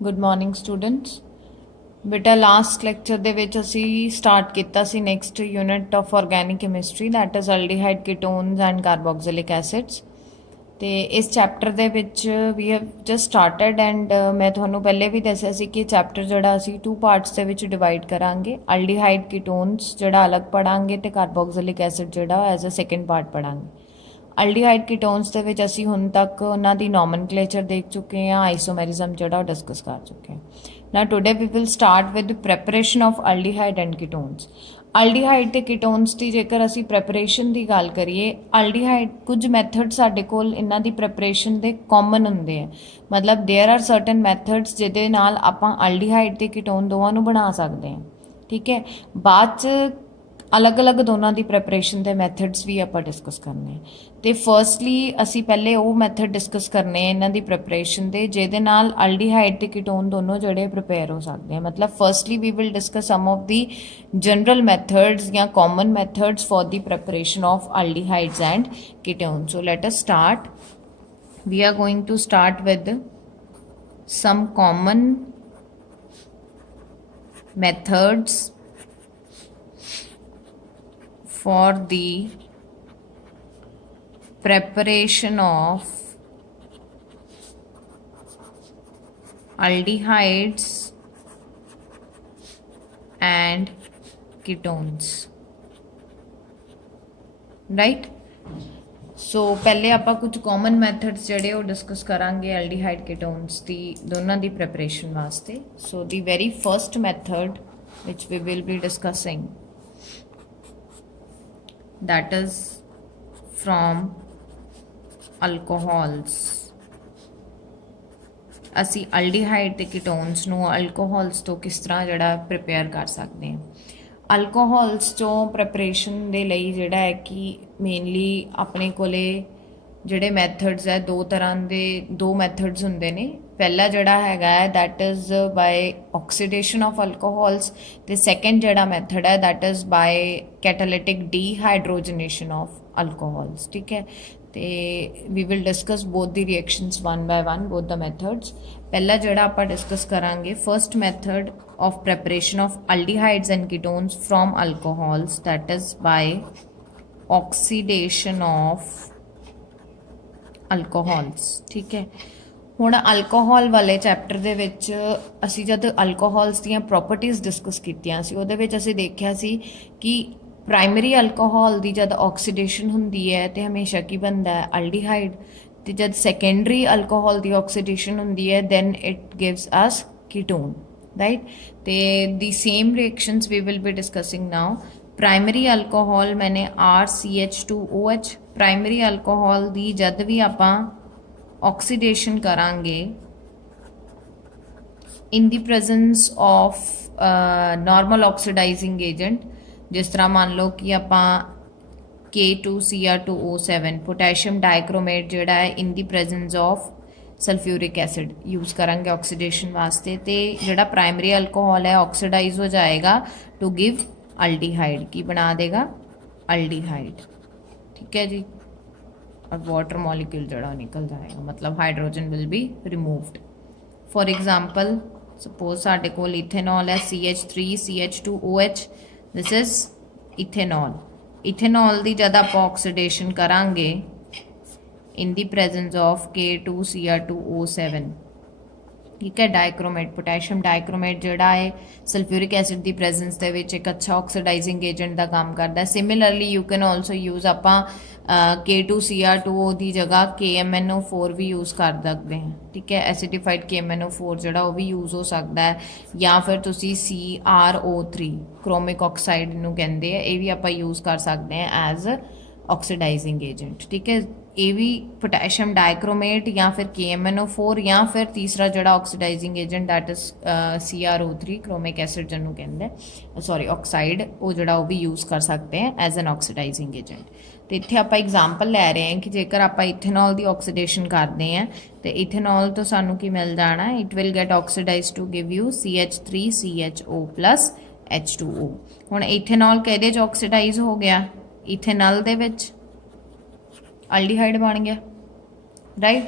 Good morning students. बेटा last lecture ਦੇ ਵਿੱਚ ਅਸੀਂ ਸਟਾਰਟ ਕੀਤਾ ਸੀ next unit of organic chemistry that is aldehyde ketones and carboxylic acids. ਤੇ ਇਸ ਚੈਪਟਰ ਦੇ ਵਿੱਚ we have just started and ਮੈਂ ਤੁਹਾਨੂੰ ਪਹਿਲੇ ਵੀ ਦੱਸਿਆ ਸੀ ਕਿ ਚੈਪਟਰ ਜਿਹੜਾ ਅਸੀਂ 2 ਪਾਰਟਸ ਦੇ ਵਿੱਚ ਡਿਵਾਈਡ ਕਰਾਂਗੇ। ਐਲਡੀਹਾਈਡ ਕੀਟੋਨਸ ਜਿਹੜਾ ਅਲੱਗ ਪੜਾਂਗੇ ਤੇ ਕਾਰਬੋਕਸਿਲਿਕ ਐਸਿਡ ਜਿਹੜਾ as a second part ਪੜਾਂਗੇ। Aldehyde ਕੀਟੋਨਸ ਦੇ ਵਿੱਚ ਅਸੀਂ ਹੁਣ ਤੱਕ ਉਹਨਾਂ ਦੀ ਨੋਮਨਕਲੇਚਰ ਦੇਖ ਚੁੱਕੇ ਹਾਂ, ਆਈਸੋਮੈਰਿਜ਼ਮ ਜਿਹੜਾ ਉਹ ਡਿਸਕਸ ਕਰ ਚੁੱਕੇ ਹਾਂ। Now today we will start with the preparation of aldehyde and ketones. aldehyde ਤੇ ketones ਦੀ ਜੇਕਰ ਅਸੀਂ preparation ਦੀ ਗੱਲ ਕਰੀਏ, aldehyde ਕੁਝ ਮੈਥਡ ਸਾਡੇ ਕੋਲ ਇਹਨਾਂ ਦੀ preparation ਦੇ common ਹੁੰਦੇ ਆ। ਮਤਲਬ there are certain methods ਜਿਹਦੇ ਨਾਲ ਆਪਾਂ aldehyde ਤੇ ketone ਦੋਵਾਂ ਨੂੰ ਬਣਾ ਸਕਦੇ ਹਾਂ। ਠੀਕ ਹੈ, ਬਾਅਦ 'ਚ ਅਲੱਗ-ਅਲੱਗ ਦੋਨਾਂ ਦੀ ਪ੍ਰੈਪਰੇਸ਼ਨ ਦੇ ਮੈਥਡਸ ਵੀ ਆਪਾਂ ਡਿਸਕਸ ਕਰਨੇ ਆ। ਤੇ ਫਰਸਟਲੀ ਅਸੀਂ ਪਹਿਲੇ ਉਹ ਮੈਥਡ ਡਿਸਕਸ ਕਰਨੇ ਆ ਇਹਨਾਂ ਦੀ ਪ੍ਰੈਪਰੇਸ਼ਨ ਦੇ ਜਿਹਦੇ ਨਾਲ ਐਲਡੀਹਾਈਡ ਤੇ ਕੀਟੋਨ ਦੋਨੋਂ ਜਿਹੜੇ ਪ੍ਰਿਪੇਅਰ ਹੋ ਸਕਦੇ ਆ। ਮਤਲਬ firstly we will discuss some of the general methods ਜਾਂ common methods for the preparation of aldehydes and ketone. So let us start. We are going to start with some common methods for the preparation of aldehydes and ketones, right? सो पहले आप कुछ common methods जड़े वो discuss करांगे aldehyde ketones दी दोनों दी preparation वास्ते। So the very first method which we will be discussing that is from alcohols। ਅਸੀਂ aldehyde ਤੇ ketones ਨੂੰ alcohols ਤੋਂ ਕਿਸ ਤਰ੍ਹਾਂ ਜਿਹੜਾ ਪ੍ਰੇਪੇਅਰ ਕਰ ਸਕਦੇ ਹਾਂ। alcohols ਚੋਂ ਪ੍ਰੈਪਰੇਸ਼ਨ ਦੇ ਲਈ ਜਿਹੜਾ ਹੈ ਕਿ ਮੇਨਲੀ ਆਪਣੇ ਕੋਲੇ ਜਿਹੜੇ ਮੈਥਡਸ ਹੈ ਦੋ ਮੈਥਡਸ ਹੁੰਦੇ ਨੇ। ਪਹਿਲਾ ਜਿਹੜਾ ਹੈਗਾ ਹੈ that is by oxidation of alcohols ਤੇ ਸੈਕੰਡ ਜਿਹੜਾ ਮੈਥਡ ਹੈ that is by catalytic dehydrogenation of alcohols. ਠੀਕ ਹੈ, ਤੇ we will discuss both the reactions one by one, both ਦਾ ਮੈਥਡਸ। ਪਹਿਲਾ ਜਿਹੜਾ ਆਪਾਂ ਡਿਸਕਸ ਕਰਾਂਗੇ first method of preparation of aldehydes and ketones from alcohols that is by oxidation of alcohols. ਠੀਕ ਹੈ, ਹੁਣ ਅਲਕੋਹਲ ਵਾਲੇ ਚੈਪਟਰ ਦੇ ਵਿੱਚ ਅਸੀਂ ਜਦ ਅਲਕੋਹਲਸ ਦੀਆਂ ਪ੍ਰੋਪਰਟੀਜ਼ ਡਿਸਕਸ ਕੀਤੀਆਂ ਸੀ ਉਹਦੇ ਵਿੱਚ ਅਸੀਂ ਦੇਖਿਆ ਸੀ ਕਿ ਪ੍ਰਾਇਮਰੀ ਅਲਕੋਹਲ ਦੀ ਜਦ ਆਕਸੀਡੇਸ਼ਨ ਹੁੰਦੀ ਹੈ ਤੇ ਹਮੇਸ਼ਾ ਕੀ ਬਣਦਾ ਹੈ ਐਲਡੀਹਾਈਡ, ਤੇ ਜਦ ਸੈਕੰਡਰੀ ਅਲਕੋਹਲ ਦੀ ਆਕਸੀਡੇਸ਼ਨ ਹੁੰਦੀ ਹੈ then it gives us ketone, right? ਤੇ the same reactions we will be discussing now. Primary alcohol ਮੈਨੇ RCH2OH, ਪ੍ਰਾਇਮਰੀ ਅਲਕੋਹਲ ਦੀ ਜਦ ਵੀ ਆਪਾਂ ਆਕਸੀਡੇਸ਼ਨ ਕਰਾਂਗੇ ਇਨ ਦੀ ਪ੍ਰੈਜ਼ੈਂਸ ਆਫ ਨਾਰਮਲ ਆਕਸੀਡਾਈਜ਼ਿੰਗ ਏਜੰਟ, ਜਿਸ ਤਰ੍ਹਾਂ ਮੰਨ ਲਓ ਕਿ ਆਪਾਂ K2Cr2O7 ਪੋਟੈਸ਼ੀਅਮ ਡਾਈਕ੍ਰੋਮੇਟ ਜਿਹੜਾ ਹੈ ਇਨ ਦੀ presence of sulphuric acid use ਕਰਾਂਗੇ ਆਕਸੀਡੇਸ਼ਨ ਵਾਸਤੇ, ਤੇ ਜਿਹੜਾ ਪ੍ਰਾਇਮਰੀ ਅਲਕੋਹਲ ਹੈ ਆਕਸੀਡਾਈਜ਼ ਹੋ ਜਾਏਗਾ ਟੂ ਗਿਵ ਅਲਡੀਹਾਈਡ। ਕੀ ਬਣਾ ਦੇਗਾ? ਅਲਡੀਹਾਈਡ। ਠੀਕ ਹੈ ਜੀ, और वाटर मॉलिक्यूल जड़ा निकल जाएगा, मतलब hydrogen will be removed. For example suppose साढ़े कोल इथेनॉल है CH3CH2OH, this is ethanol. Ethanol की जब आप ऑक्सीडेशन करांगे in the presence of K2Cr2O7, ठीक है, डाइक्रोमेट पोटैशियम डाइक्रोमेट जोड़ा है सल्फ्यूरिक एसिड की प्रेजेंस दे विच एक अच्छा ऑक्सीडाइजिंग एजेंट का काम करता है। Similarly you can also use आपां K2Cr2O की जगह KMNO4 भी यूज़ कर सकते हैं। ठीक है, एसिडिफाइड KMNO4 जोड़ा वो भी यूज़ हो सकता है, या फिर तुसी CrO3 क्रोमिक ऑक्साइड नूं कहंदे हैं, ये भी आपां यूज़ कर सकते हैं एज ऑक्सीडाइजिंग एजेंट। ठीक है, ये भी पोटैशियम डाइक्रोमेट या फिर KMNO4 या फिर तीसरा जोड़ा oxidising agent that is CrO3 chromic acid जिन्होंने कहते हैं, सॉरी ऑक्साइड, वो जोड़ा वो भी यूज़ कर सकते हैं एज एन ऑक्सीडाइजिंग एजेंट। तो इत्थे आप एग्जाम्पल लै रहे हैं कि जेकर आप इथेनॉल की ऑक्सीडेशन करते हैं तो इथेनॉल तो सानू की मिल जाना है, it will get oxidise to give you CH3CHO plus H2O। हुण इथेनॉल कहदे च ऑक्सीडाइज हो गया, इथेनॉल दे विच एल्डिहाइड बन गया, राइट?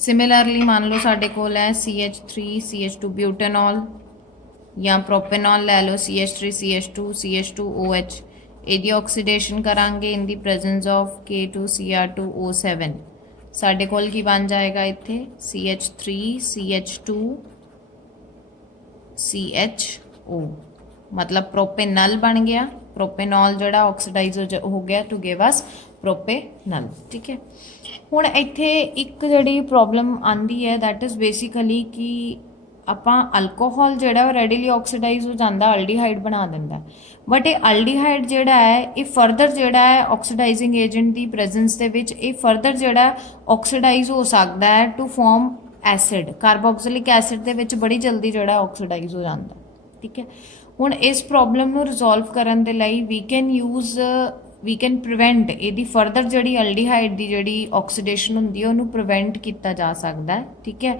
सिमिलरली मान लो साडे कोल है CH3 CH2 ब्यूटेनॉल या प्रोपेनॉल लै लो CH3 CH2 CH2OH ਇਹਦੀ ऑक्सीडेशन करांगे in the presence of K2Cr2O7 साडे कोल की बन जाएगा इत्थे CH3 CH2 CHO मतलब प्रोपेनल बन गया प्रोपेनॉल जड़ा ऑक्सीडाइज हो गया टू गिव अस प्रोपेनल ठीक है। हुण इत्थे एक जड़ी प्रॉब्लम आंदी है दैट इज़ बेसिकली कि ਆਪਾਂ ਅਲਕੋਹਲ ਜਿਹੜਾ ਰੈਡੀਲੀ ਆਕਸੀਡਾਈਜ਼ ਹੋ ਜਾਂਦਾ ਅਲਡੀਹਾਈਡ ਬਣਾ ਦਿੰਦਾ ਬਟ ਇਹ ਅਲਡੀਹਾਈਡ ਜਿਹੜਾ ਹੈ ਇਹ ਫਰਦਰ ਜਿਹੜਾ ਹੈ ਆਕਸੀਡਾਈਜ਼ਿੰਗ ਏਜੰਟ ਦੀ ਪ੍ਰੈਜ਼ੈਂਸ ਦੇ ਵਿੱਚ ਇਹ ਫਰਦਰ ਜਿਹੜਾ ਆਕਸੀਡਾਈਜ਼ ਹੋ ਸਕਦਾ ਹੈ ਟੂ ਫਾਰਮ ਐਸਿਡ ਕਾਰਬੋਕਸਿਲਿਕ ਐਸਿਡ ਦੇ ਵਿੱਚ ਬੜੀ ਜਲਦੀ ਜਿਹੜਾ ਆਕਸੀਡਾਈਜ਼ ਹੋ ਜਾਂਦਾ ਠੀਕ ਹੈ। ਹੁਣ ਇਸ ਪ੍ਰੋਬਲਮ ਨੂੰ ਰਿਜ਼ੋਲਵ ਕਰਨ ਦੇ ਲਈ ਵੀ ਕੈਨ ਪ੍ਰੀਵੈਂਟ ਇਹਦੀ ਫਰਦਰ ਜਿਹੜੀ ਅਲਡੀਹਾਈਡ ਦੀ ਜਿਹੜੀ ਆਕਸੀਡੇਸ਼ਨ ਹੁੰਦੀ ਹੈ ਉਹਨੂੰ ਪ੍ਰੀਵੈਂਟ ਕੀਤਾ ਜਾ ਸਕਦਾ ਹੈ ਠੀਕ ਹੈ।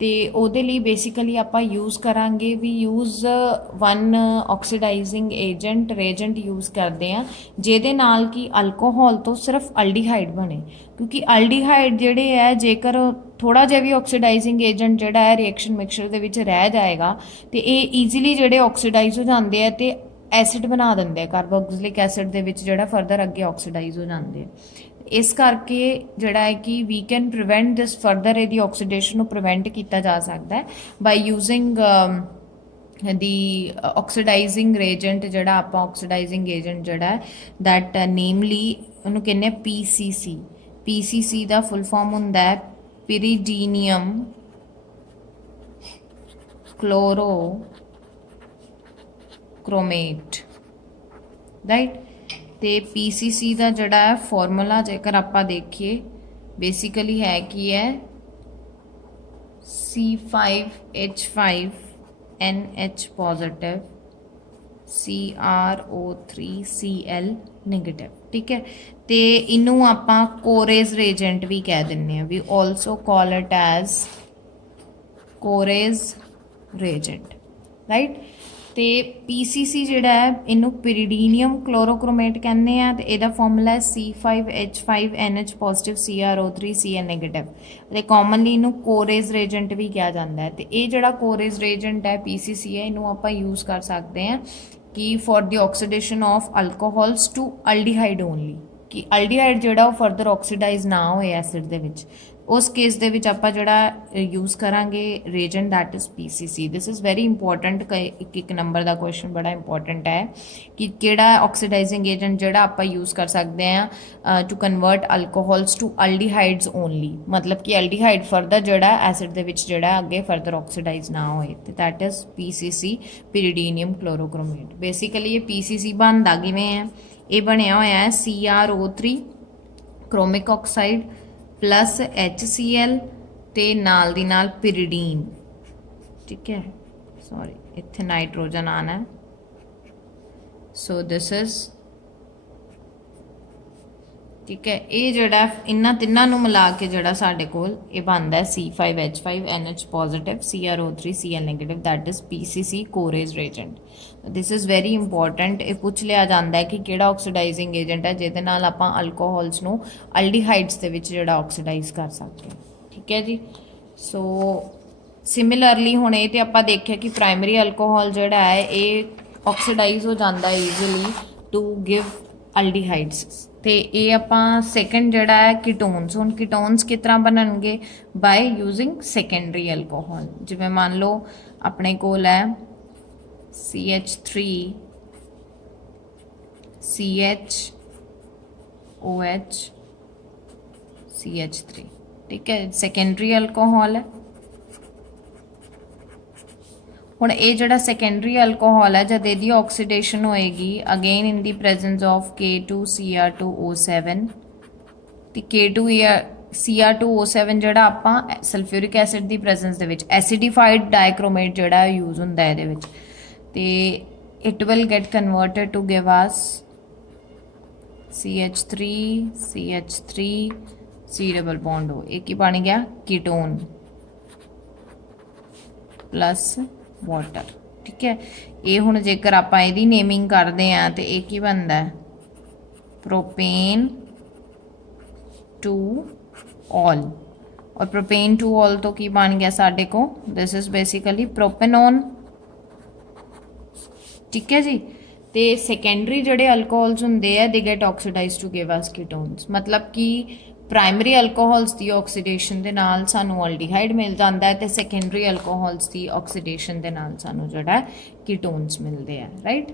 ਤੇ ਉਹਦੇ ਲਈ ਬੇਸਿਕਲੀ ਆਪਾਂ ਯੂਜ਼ ਕਰਾਂਗੇ ਵੀ ਯੂਜ਼ ਵਨ ਆਕਸੀਡਾਈਜ਼ਿੰਗ ਏਜੰਟ ਰੇਜੈਂਟ ਯੂਜ਼ ਕਰਦੇ ਆ ਜਿਹਦੇ ਨਾਲ ਕਿ ਅਲਕੋਹਲ ਤੋਂ ਸਿਰਫ ਅਲਡੀਹਾਈਡ ਬਣੇ ਕਿਉਂਕਿ ਅਲਡੀਹਾਈਡ ਜਿਹੜੇ ਹੈ ਜੇਕਰ ਥੋੜਾ ਜਿਹਾ ਵੀ ਆਕਸੀਡਾਈਜ਼ਿੰਗ ਏਜੰਟ ਜਿਹੜਾ ਹੈ ਰਿਐਕਸ਼ਨ ਮਿਕਸਚਰ ਦੇ ਵਿੱਚ ਰਹਿ ਜਾਏਗਾ ਤੇ ਇਹ ਈਜ਼ੀਲੀ ਜਿਹੜੇ ਆਕਸੀਡਾਈਜ਼ ਹੋ ਜਾਂਦੇ ਆ ਤੇ ਐਸਿਡ ਬਣਾ ਦਿੰਦੇ ਆ ਕਾਰਬੋਕਸਿਲਿਕ ਐਸਿਡ ਦੇ ਵਿੱਚ ਜਿਹੜਾ ਫਰਦਰ ਅੱਗੇ ਆਕਸੀਡਾਈਜ਼ ਹੋ ਜਾਂਦੇ ਆ। ਇਸ ਕਰਕੇ ਜਿਹੜਾ ਹੈ ਕਿ we can prevent this further ਇਹਦੀ ਆਕਸੀਡੇਸ਼ਨ ਨੂੰ ਪ੍ਰੀਵੈਂਟ ਕੀਤਾ ਜਾ ਸਕਦਾ ਹੈ ਬਾਈ ਯੂਜ਼ਿੰਗ ਦੀ ਆਕਸੀਡਾਈਜ਼ਿੰਗ ਰੇਜੈਂਟ ਜਿਹੜਾ ਆਪਾਂ ਆਕਸੀਡਾਈਜ਼ਿੰਗ ਏਜੰਟ ਜਿਹੜਾ ਦੈਟ ਨੇਮਲੀ ਉਹਨੂੰ ਕਹਿੰਦੇ ਆ PCC ਦਾ ਫੁੱਲ ਫਾਰਮ ਹੁੰਦਾ ਹੈ ਪਿਰੀਡੀਨੀਅਮ ਕਲੋਰੋ क्रोमेट राइट तो PCC का जड़ा है फॉर्मूला जेकर आप देखिए बेसिकली है कि है C5H5NH पॉजिटिव CrO3Cl नेगेटिव ठीक है। तो इनू आप कोरेज रेजेंट भी कह दें we also call it as Corey's reagent right. तो PCC जोड़ा है इनू पिरीडीनियम क्लोरोक्रोमेट कहने हैं तो यदा फॉर्मूला है C5H5NH पॉजिटिव CrO3Cl नेगेटिव तो कॉमनली इनू कोरेज रेजेंट भी कहा जाता है। तो ये जोड़ा कोरेज रेजेंट है PCC है इनू आप यूज़ कर सकते हैं कि for the oxidation of alcohols to aldehyde only कि अल्डीहाइड जोड़ा वो फर्दर ऑक्सीडाइज ना हो एसिड दे विच उस केस दे विच आपां जोड़ा यूज़ करांगे reagent that is PCC। This is very important एक नंबर का क्वेश्चन बड़ा इंपॉर्टेंट है कि केड़ा ऑक्सीडाइजिंग एजेंट जोड़ा आपां यूज़ कर सकते हैं to convert alcohols to aldehydes only मतलब कि अल्डीहाइड फर्दर जोड़ा एसिड दे विच जोड़ा अगे फर्दर ऑक्सीडाइज ना होए ते that is PCC pyridinium chlorochromate. Basically ये PCC बनदा किवें है ये बनिया होया है CrO3 chromic oxide plus HCl ते नाल दी नाल पिरीडीन ठीक है सॉरी इत्थे नाइट्रोजन आना है सो दिस इज ठीक है। ये जोड़ा इन्हां तिन्हां नूं मिला के जोड़ा साडे कोल ये बनदा है C5H5NH positive CrO3Cl negative that is PCC Corey's reagent. This is very important ये पूछ लिया जाता है कि केड़ा ऑक्सीडाइजिंग एजेंट है जिहदे नाल आपां अल्कोहल्स नूं अल्डीहाइड्स दे विच जोड़ा ऑक्सीडाइज कर सकते हैं ठीक है जी। सो सिमिलरली हुण ये ते आपां देखिया कि प्राइमरी अल्कोहल जोड़ा है ये ऑक्सीडाइज हो जाता है ईजीली टू गिव अल्डीहाइड्स तो ये आपां सैकेंड जोड़ा है कीटोन्स हुण कीटोन्स किस तरह बनणगे बाय यूजिंग सैकेंडरी अल्कोहल जिवें मान लो अपने कोल है CH3 CHOH CH3 ठीक है सैकेंडरी अल्कोहल है। हुण ये जोड़ा सैकेंडरी अल्कोहल है जब इहदी ऑक्सीडेशन होएगी again in the presence of K2Cr2O7 तो K2Cr2O7 जोड़ा आपां सल्फ्यूरिक एसिड दी प्रेजेंस दे विच एसिडिफाइड डाइक्रोमेट जोड़ा यूज़ हुंदा है इहदे विच तो it will get converted to give us CH3 C double bond हो एक ही बन गया कीटोन प्लस वाटर ठीक है। ये हुण जेकर आपां इहदी नेमिंग करदे हैं तो एक ही बनता है प्रोपेन टू ऑल और प्रोपेन टू ऑल तो की बन गया साडे को, दिस इज बेसिकली प्रोपेनॉन। ठीक है जी। तो सैकेंडरी जोड़े अल्कोहल्स होंगे है they get oxidise to give us ketones, मतलब कि प्राइमरी अल्कोहल्स की ऑक्सीडेशन के नाल सानू अल्डिहाइड मिल जाता है, तो सैकेंडरी अल्कोहल्स की ऑक्सीडेशन के नाल सानू जोड़ा कीटोन्स मिलते हैं, राइट।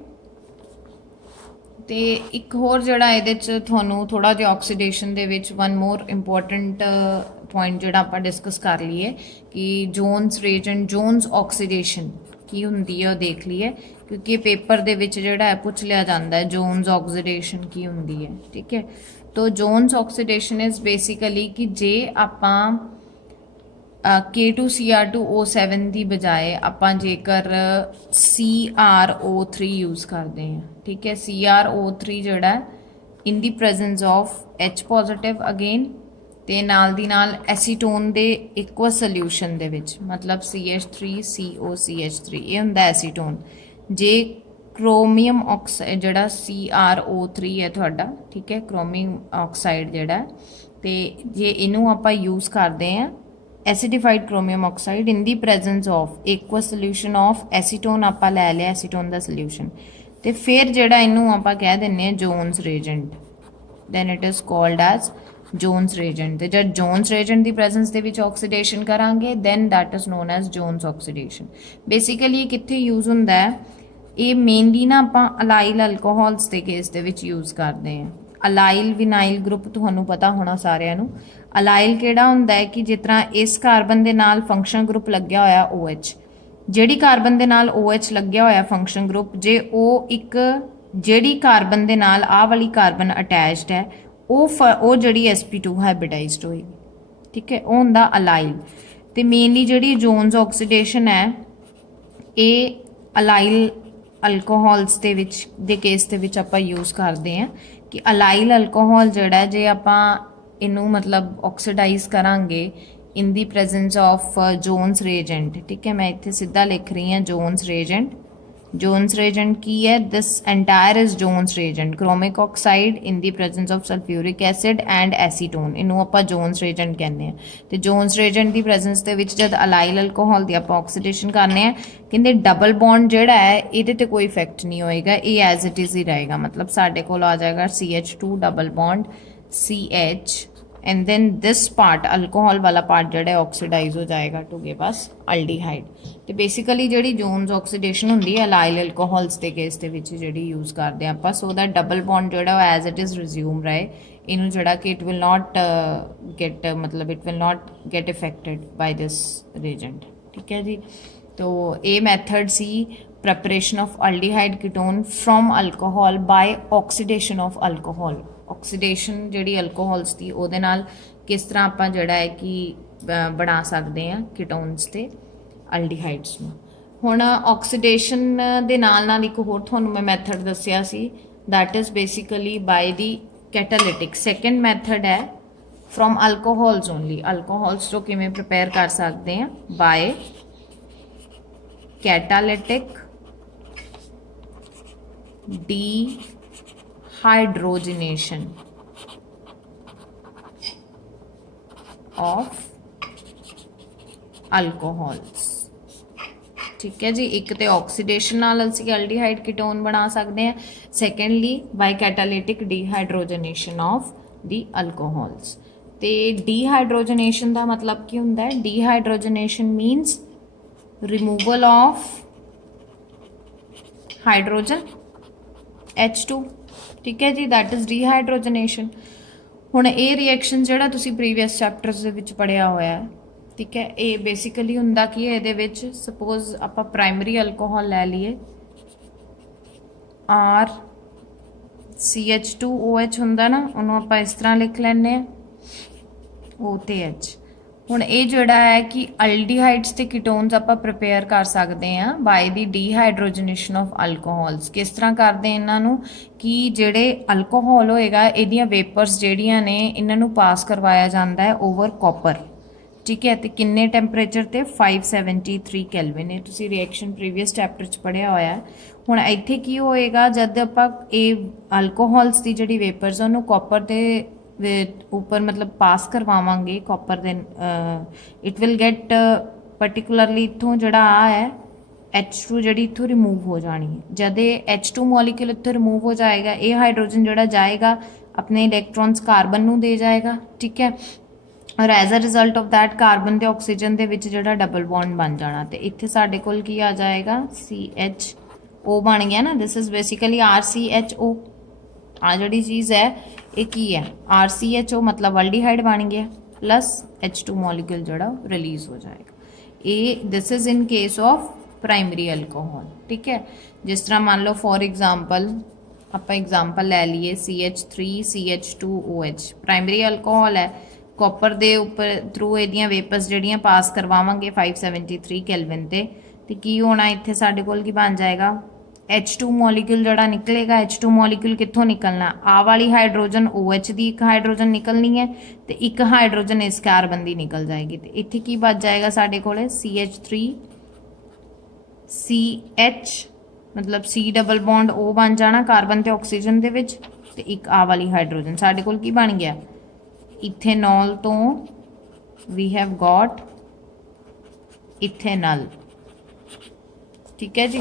तो एक होर जोड़ा ये थानू थोड़ा जिहा oxidation they which one more important point जोड़ा आपां डिस्कस कर लीए कि जोन्स रिएजेंट जोन्स ऑक्सीडेशन की हुंदी है देख लीए, क्योंकि पेपर दे विच जोड़ा है पूछ लिया जाता है जोन्स ऑक्सीडेशन की हुंदी है। ठीक है, तो जोन्स ऑक्सीडेशन इज बेसिकली कि जे आपां K2Cr2O7 की बजाय आपां जेकर CrO3 यूज़ करते हैं, ठीक है, CrO3 जोड़ा in the presence of H positive again ते नाल दी नाल एसीटोन दे इक्वस सोल्यूशन दे विच, मतलब CH3COCH3 ये हुंदा एसीटोन। जे क्रोमियम ऑक्साइड जोड़ा CrO3 है तुहाडा, ठीक है, क्रोमियम ऑक्साइड जोड़ा, ते जे इनू आपां यूज़ करते हैं acidified chromium oxide in the presence of aqueous solution of acetone, आपां लै लिया एसीटोन दा सोल्यूशन, ते फिर जोड़ा इनू आपां कह दिंदे Jones reagent, then it is called as Jones reagent. ते जब जोन्स रिएजेंट की प्रेजेंस दे विच ऑक्सीडेशन करांगे then that is known as Jones oxidation. Basically ये कित्थे यूज़ हुंदा है, ये मेनली ना आपां अलाइल अल्कोहल्स के केस दे विच यूज़ करते हैं। अलाइल विनाइल ग्रुप तुहानू पता होना सारिਆਂ ਨੂੰ। अलाइल किहड़ा हुंदा है कि जिस तरह इस कार्बन के नाल फंक्शन ग्रुप लग्या होया OH, जिहड़ी कार्बन के नाल OH लग्या होया फंक्शन ग्रुप, जे वो एक जिहड़ी कार्बन के नाल आ वाली कार्बन अटैच्ड है वो जिहड़ी sp2 हाइब्रिडाइज्ड होएगी। ठीक है, वो हुंदा अलाइल। तो मेनली जिहड़ी जोन्स ऑक्सीडेशन है ये अलाइल अल्कोहल्स दे केस दे विच आपां यूज़ करते हैं कि अलाइल अल्कोहल जोड़ा जे आपां इनू मतलब ऑक्सीडाइज करांगे in the presence of Jones reagent. ठीक है, मैं इत्थे सीधा लिख रही हूँ जोन्स रिएजेंट। जोन्स रिएजेंट की है, this entire is Jones reagent, chromic oxide in the presence of sulphuric acid and acetone, इनू आपां जोन्स रिएजेंट कहने हैं। तो जोन्स रिएजेंट की प्रेजेंस दे विच जद अलाइल अल्कोहल की आपां ऑक्सीडेशन करने हैं, कहते डबल बॉन्ड जोड़ा है ये तो कोई इफेक्ट नहीं होएगा, ये एज इट इज़ ही रहेगा, मतलब साढ़े कोल आ जाएगा CH2 double bond CH and then this part alcohol वाला पार्ट जोड़ा है ऑक्सीडाइज हो जाएगा टू गिव अस अल्डिहाइड। तो बेसिकली जी जोन्स ऑक्सीडेशन होंगी है अलाइल अल्कोहल्स के केस के जी यूज़ करते हैं आप, सो दैट डबल बॉन्ड जोड़ा एज इट इज़ रिज्यूम रहे, इनू जोड़ा कि इट विल नॉट गेट मतलब it will not get affected by this reagent. ठीक है जी, तो ये मैथड सी preparation of aldehyde ketone from alcohol by oxidation of alcohol. Oxidation जी अल्कोहल्स की ਉਹਦੇ ਨਾਲ किस तरह आप जोड़ा है कि बना सकते हैं कीटोन्स ते अल्डिहाइड्स ਨੂੰ। ਹੁਣ ऑक्सीडेशन ਦੇ ਨਾਲ एक होर ਤੁਹਾਨੂੰ मैं मैथड दसिया सी, that is basically by the catalytic. Second method है फ्रॉम अल्कोहल्स ओनली, अल्कोहल्स जो किमें प्रिपेयर कर सकते हैं by catalytic dehydrogenation of alcohols। ठीक है जी, एक तो ऑक्सीडेशन नाल असीं अल्डिहाइड कीटोन बना सकते हैं, secondly by catalytic dehydrogenation of the alcohols. तो डिहाइड्रोजनेशन का मतलब की हुंदा है, dehydrogenation means removal of hydrogen H2। ठीक है जी, दैट इज़ डिहाइड्रोजनेशन। हुण ये रिएक्शन जिहड़ा तुसीं प्रीवियस चैप्टर्स दे विच पढ़िया होया है, ठीक है, ये बेसिकली हुंदा कि इहदे विच सपोज आपां प्राइमरी अल्कोहल लै लीए RCH2OH हुंदा ना, उहनूं आपां इस तरह लिख लैंदे आ O ते H। हुण ये जोड़ा है कि अल्डिहाइड्स ते कीटोन्स आप प्रिपेयर कर सकते हैं by the dehydrogenation of alcohols. किस तरह करते हैं इन्हों कि जेड़े अल्कोहल होएगा इहदियां वेपर्स जेड़ियां ने इन्हों पास करवाया जाता है ओवर कॉपर। ठीक है, तो किन्ने टैंपरेचर ते 573 कैलविन है, तुसीं रिएक्शन प्रीवियस चैप्टर च पढ़िया होया है। हुण इत्थे की होएगा जब आपां ये अल्कोहल्स की जिहड़ी वेपर्स उन्होंने कॉपर के ऊपर मतलब पास करवावांगे कॉपर दे इट विल गेट पर्टिकुलरली इत्थों जिहड़ा आ है H2 ਜਿਹੜੀ इत्थों रिमूव हो जानी है जब H2 मॉलिक्यूल इत्थों रिमूव हो जाएगा ये हाइड्रोजन जिहड़ा जाएगा अपने इलैक्ट्रॉन्स कार्बन नूं दे जाएगा ठीक है और as a result of that carbon ते ऑक्सीजन दे विच जिहड़ा डबल बॉन्ड बन जाना ते इत्थे साडे कोल की आ जाएगा CHO बन गया ना दिस इज बेसिकली RCHO आ जिहड़ी चीज़ है ये की है RCHO मतलब अल्डिहाइड बन गया प्लस H2 मॉलिक्यूल जिहड़ा रिलीज हो जाएगा ये this is in case of primary alcohol ठीक है जिस तरह मान लो फॉर एग्जाम्पल आप एग्जाम्पल लै लीए CH3CH2OH प्राइमरी अल्कोहल है कॉपर दे उपर थ्रू एदियां वेपर्स जड़ियां पास करवावांगे 573 कैल्विन ते की होना इत्थे साडे कोल की बन जाएगा H2 मॉलिक्यूल जड़ा निकलेगा H2 मॉलिक्यूल कित्थों निकलना आ वाली हाइड्रोजन OH दी एक हाइड्रोजन निकलनी है तो एक हाइड्रोजन इस कार्बन दी निकल जाएगी तो इत्थे की बच जाएगा साडे कोले CH3 CH मतलब C डबल बॉन्ड O बन जाना कार्बन ते ऑक्सीजन दे विच ते एक आ वाली हाइड्रोजन साडे कोल की बन गया इथेनॉल तो वी हैव गॉट इथेनॉल ठीक है जी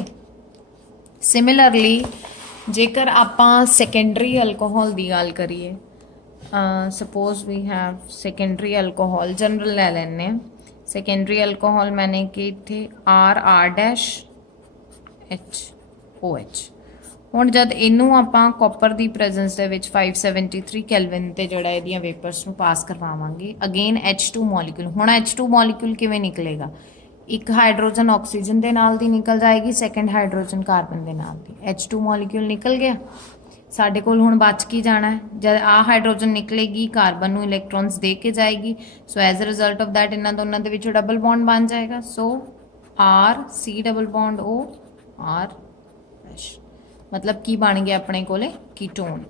सिमिलरली जेकर आपां सैकेंडरी अल्कोहल की गल करिए suppose we have secondary alcohol general ले लैने सैकेंडरी अल्कोहल मैंने कि इत्थे RRHOH हुण जद इनू आपां कॉपर की प्रेजेंस दे विच 573 कैल्विन ते जिहड़ा इहदियां वेपर्स नूं पास करवावांगे अगेन H2 मॉलिक्यूल हुण H2 मॉलिक्यूल किवें निकलेगा एक हाइड्रोजन ऑक्सीजन के नाल दी निकल जाएगी सैकेंड हाइड्रोजन कार्बन के नाल दी H2 मॉलिक्यूल निकल गया साडे कोल हुण बच की जाना है जब आ हाइड्रोजन निकलेगी कार्बन नूं इलैक्ट्रॉन्स दे के जाएगी so as a result of that इन्हां दोनों दे विच डबल बॉन्ड बन जाएगा so RC double bond O R मतलब की बन गया अपने कोले कीटोन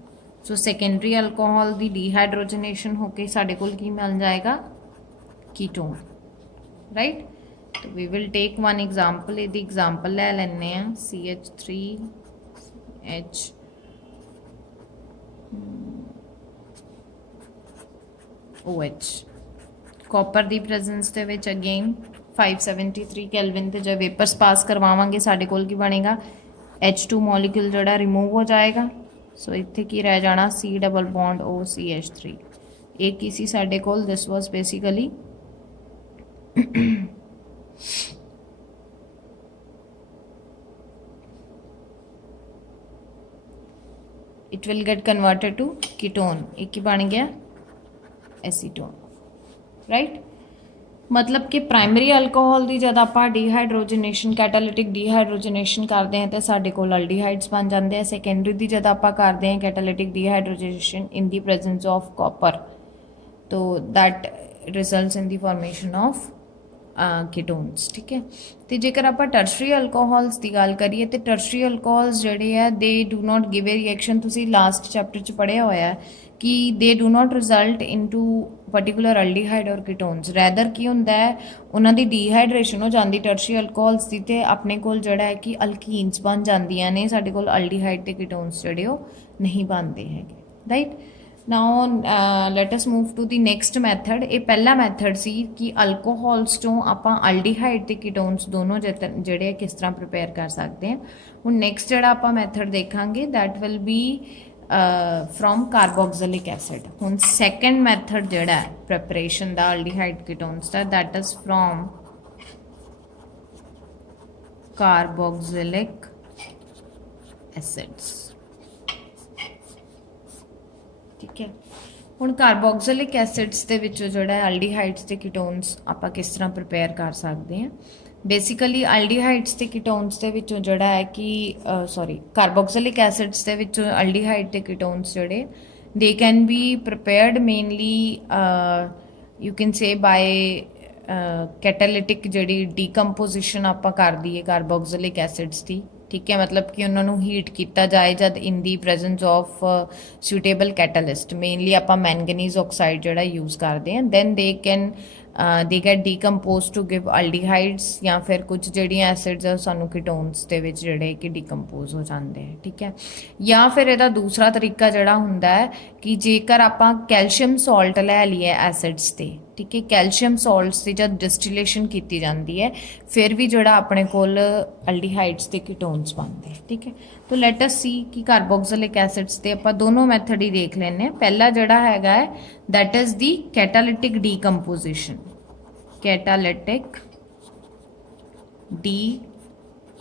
सो सैकेंडरी अल्कोहल की डीहाइड्रोजनेशन होके साडे कोल की मिल जाएगा कीटोन राइट तो we will take one example यदि एग्जाम्पल ले लेने CH3H OH कॉपर की प्रेजेंस दे विच अगेन 573 कैल्विन ते जब वेपर्स पास करवावांगे साडे कोल की बनेगा H2 मॉलिक्यूल जड़ा रिमूव हो जाएगा सो इत्थे की रह जाना C डबल बॉन्ड OCH3 एक ही सी साडे कोल this was basically it will get converted to ketone एक ही बन गया एसीटोन राइट मतलब कि प्राइमरी अल्कोहल की जब आप डीहाइड्रोजनेशन कैटालिटिक डीहाइड्रोजनेशन करते हैं तो साडे कोल अल्डिहाइड्स बन जाते हैं सैकेंडरी की जब आप करते हैं catalytic dehydrogenation in the presence of copper तो that results in the formation of ketones ठीक है तो जेकर आप टर्शरी अल्कोहल्स की गल करिए तो टर्शरी अल्कोहल्स जोड़े है they do not give a reaction तुसी लास्ट चैप्टर च पढ़िया होया कि they do not result into particular aldehyde और कीटोन्स रैदर की होंदा है उन्होंने डीहाइड्रेशन हो जाती टर्शरी अल्कोहल्स की तो अपने कोल जड़ा है कि अल्कीन्स बन जांदियां ने साडे कोल अल्डिहाइड ते कीटोन्स जड़े नहीं बनते हैं right now let us move to the next method ये पहला मैथड सी कि अल्कोहल्स चों आपां अल्डिहाइड ते कीटोन्स दोनों जड़े किस तरह प्रिपेयर कर सकते हैं हुण नैक्सट जड़ा आपां मैथड देखांगे that will be from carboxylic acid हुण सैकेंड मैथड जड़ा है प्रिपरेशन दा अल्डिहाइड कीटोन्स दा that is from carboxylic acids ठीक है हुण कार्बोक्सिलिक एसिड्स दे विचों जिहड़ा है अल्डिहाइड्स ते कीटोन्स आपां किस तरह प्रिपेयर कर सकते हैं बेसिकली अल्डिहाइड्स ते कीटोन्स दे विचों जिहड़ा है कि सॉरी कार्बोक्सिलिक एसिड्स दे विचों अल्डिहाइड ते कीटोन्स जिहड़े they can be prepared mainly you can say by catalytic जिहड़ी डीकंपोजिशन आपां कर दईए कार्बोक्सिलिक एसिड्स दी ठीक है मतलब कि उन्होंने हीट किया जाए जब in the presence of suitable catalyst mainly आप मैंगनीज ऑक्साइड जोड़ा यूज़ करते हैं then they can they get decompose to give aldehydes ਜਾਂ ਫਿਰ ਕੁਝ ਜਿਹੜੀਆਂ ਐਸਿਡਸ ਆ ਸਾਨੂੰ ਕੀਟੋਨਸ ਦੇ ਵਿੱਚ ਜਿਹੜੇ ਕਿ ਡੀਕੰਪੋਜ਼ ਹੋ ਜਾਂਦੇ ਆ, ਠੀਕ ਹੈ। ਜਾਂ ਫਿਰ ਇਹਦਾ ਦੂਸਰਾ ਤਰੀਕਾ ਜਿਹੜਾ ਹੁੰਦਾ ਹੈ ਕਿ ਜੇਕਰ ਆਪਾਂ ਕੈਲਸ਼ੀਅਮ ਸਾਲਟ ਲੈ ਲਈਏ ਐਸਿਡਸ ਤੇ, ਠੀਕ ਹੈ, ਕੈਲਸ਼ੀਅਮ ਸਾਲਟਸ ਦੀ ਜਦ ਡਿਸਟੀਲੇਸ਼ਨ ਕੀਤੀ ਜਾਂਦੀ ਹੈ ਫਿਰ ਵੀ ਜਿਹੜਾ ਆਪਣੇ ਕੋਲ ਅਲਡੀਹਾਈਡਸ ਤੇ ਕੀਟੋਨਸ ਬਣਦੇ, ਠੀਕ ਹੈ। तो लेट अस सी कि कार्बोक्सिलिक एसिड्स ते ਆਪਾਂ ਦੋਨੋਂ ਮੈਥਡ ਹੀ ਦੇਖ ਲੈਣੇ। ਪਹਿਲਾ ਜਿਹੜਾ ਹੈਗਾ ਹੈ that is the catalytic decomposition, catalytic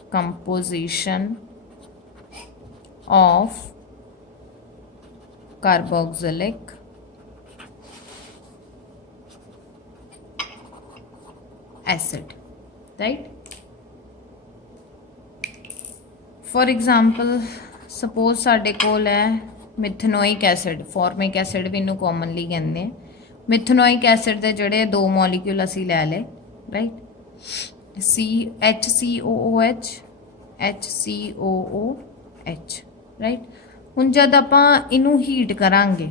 decomposition of carboxylic acid, right. For example suppose साढ़े कोल है मिथेनोइक एसिड, फॉर्मिक एसिड भी इनू कॉमनली कहते हैं। मिथेनोइक एसिड के जोड़े दो मॉलीक्यूल असी लै ले, राइट, HCOOH, राइट। हुण जद आपां इनू हीट करांगे,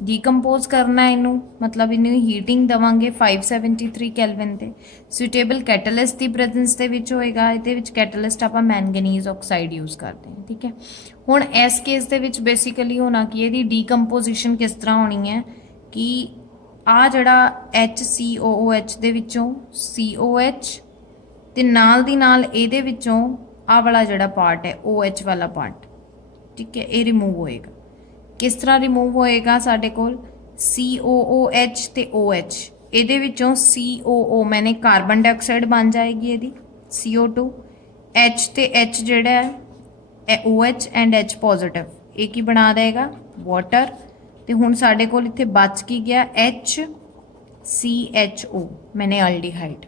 डीकंपोज करना इनू मतलब इनू हीटिंग देवांगे 573 कैलविन ते सुटेबल कैटलिस्ट की प्रेजेंस दे विच होएगा। इहदे विच कैटलिस्ट आपां मैंगनीज ऑक्साइड यूज़ करते हैं, ठीक है। हुण इस केस दे विच बेसिकली होना कि इहदी डीकंपोजिशन किस तरह होनी है कि आ जिहड़ा HCOOH दे विचों COH ते नाल दी नाल इहदे विचों आ वाला जिहड़ा पार्ट है OH वाला पार्ट, ठीक है, ये रिमूव होएगा। किस तरह रिमूव होएगा? साढ़े कोल COOH ते OH, ਇਹਦੇ ਵਿੱਚੋਂ COO मैंने कार्बन डाइऑक्साइड बन जाएगी ਇਹਦੀ CO2, H ਤੇ H ਜਿਹੜਾ ਹੈ OH एंड H पॉजिटिव, ਇਹ ਕੀ ਬਣਾ ਦੇਗਾ? ਵਾਟਰ। ਤੇ ਹੁਣ ਸਾਡੇ ਕੋਲ ਇੱਥੇ ਬਚ ਕੀ ਗਿਆ? HCHO मैंने aldehyde,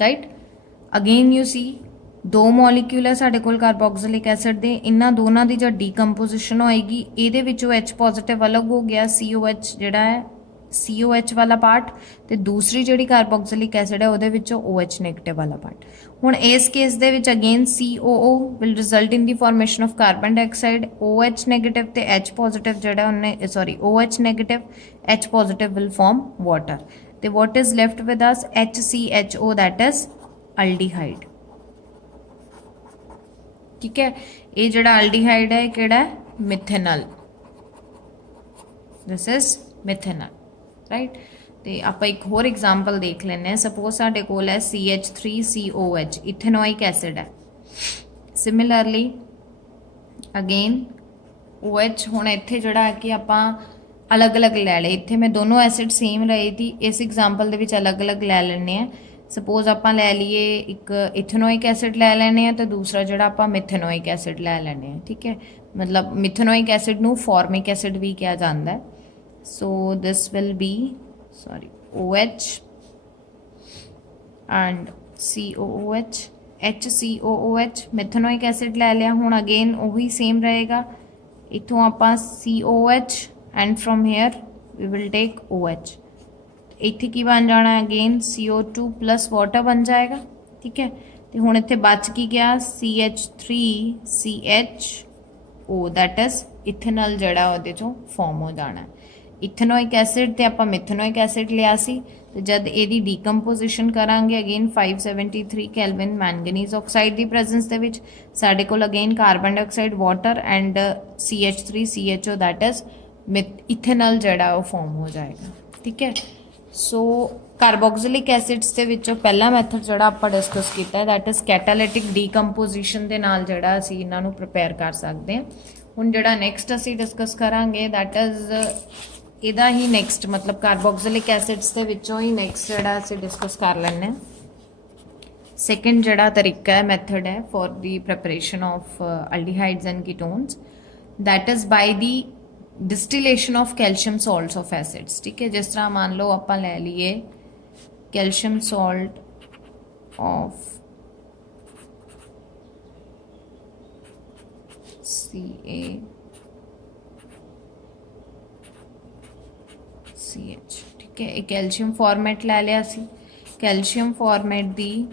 right. Again you see दो मॉलीक्यूल है साढ़े कोल कार्बोक्सिलिक एसिड दे, इन्हां दोनों की जो डीकंपोजिशन होएगी ਇਹਦੇ ਵਿੱਚੋਂ H पॉजिटिव अलग हो गया, COH ਜਿਹੜਾ है COH वाला पार्ट, ਤੇ दूसरी ਜਿਹੜੀ कार्बोक्सिलिक एसिड है ਉਹਦੇ ਵਿੱਚੋਂ OH नेगेटिव वाला पार्ट। ਹੁਣ ਇਸ केस ਦੇ ਵਿੱਚ again COO will result in the formation of carbon dioxide, OH negative ਤੇ H positive ਜਿਹੜਾ ਉਹਨੇ OH negative H positive will form water, ਤੇ what is left with us? HCHO, that is aldehyde, ठीक है। ये जड़ा अल्डिहाइड है केड़ा है? Methanol, this is methanol, right. तो आप एक होर एग्जाम्पल देख लेने। सपोज साढ़े कोल है CH3COH, इथेनोइक एसिड है। सिमिलरली अगेन OH, हुण इत्थे जड़ा है कि आपां अलग अलग लै ले, इत्थे मैं दोनों एसिड सेम रही थी, इस एग्जाम्पल दे विच अलग अलग लै लैने हैं। सपोज आप लै लीए एक इथेनोइक एसिड लै लैने हैं तो दूसरा जोड़ा आप मिथेनोइक एसिड लै लैने हैं, ठीक है। मतलब मिथेनोइक एसिड नू फॉर्मिक एसिड भी कहा जाता है। So this will be OH and COOH, HCOOH, methanoic acid लै लिया। हुण अगेन वही सेम रहेगा, इतों आप COH and from here we will take OH, इत्थे की बन जाना है अगेन CO2 प्लस वाटर बन जाएगा, ठीक है। तो हुण इत्थे बच की गया CH3CHO, दैट इज इथेनॉल जड़ा उहदे चों फॉर्म हो जाना है। इथेनोइक एसिड ते आपां मिथेनोइक एसिड लिया सी, तो जब ਇਹਦੀ ਡੀਕੰਪੋਜੀਸ਼ਨ ਕਰਾਂਗੇ अगेन 573 कैलविन मैंगनीज ऑक्साइड ਦੀ प्रेजेंस ਦੇ ਵਿੱਚ ਸਾਡੇ ਕੋਲ again carbon dioxide, water and CH3CHO, that is ethanol जड़ा वो फॉर्म हो जाएगा, ठीक है। सो कार्बोक्सिलिक एसिड्स ਦੇ ਵਿੱਚੋਂ ਪਹਿਲਾ ਮੈਥਡ ਜਿਹੜਾ ਆਪਾਂ ਡਿਸਕਸ ਕੀਤਾ ਹੈ दैट इज कैटालिटिक डीकंपोजिशन ਦੇ ਨਾਲ ਜਿਹੜਾ ਅਸੀਂ ਇਹਨਾਂ ਨੂੰ ਪ੍ਰਿਪੇਅਰ ਕਰ ਸਕਦੇ ਹਾਂ। ਹੁਣ ਜਿਹੜਾ ਨੈਕਸਟ ਅਸੀਂ ਡਿਸਕਸ ਕਰਾਂਗੇ दैट इज ਇਹਦਾ ਹੀ ਨੈਕਸਟ मतलब कार्बोक्सिलिक एसिड्स ਦੇ ਵਿੱਚੋਂ ਹੀ ਨੈਕਸਟ ਜਿਹੜਾ ਅਸੀਂ ਡਿਸਕਸ ਕਰ ਲੈਣੇ। सेकंड ਜਿਹੜਾ ਤਰੀਕਾ ਹੈ ਮੈਥਡ ਹੈ for the preparation of aldehydes and ketones, that is by the distillation of calcium salts of acids, ठीक है। जिस तरह मान लो आप लै लीए कैल्शियम सॉल्ट ऑफ CaCH, ठीक है। एक कैल्शियम फॉर्मेट लै लिया सी, कैल्शियम फॉर्मेट दी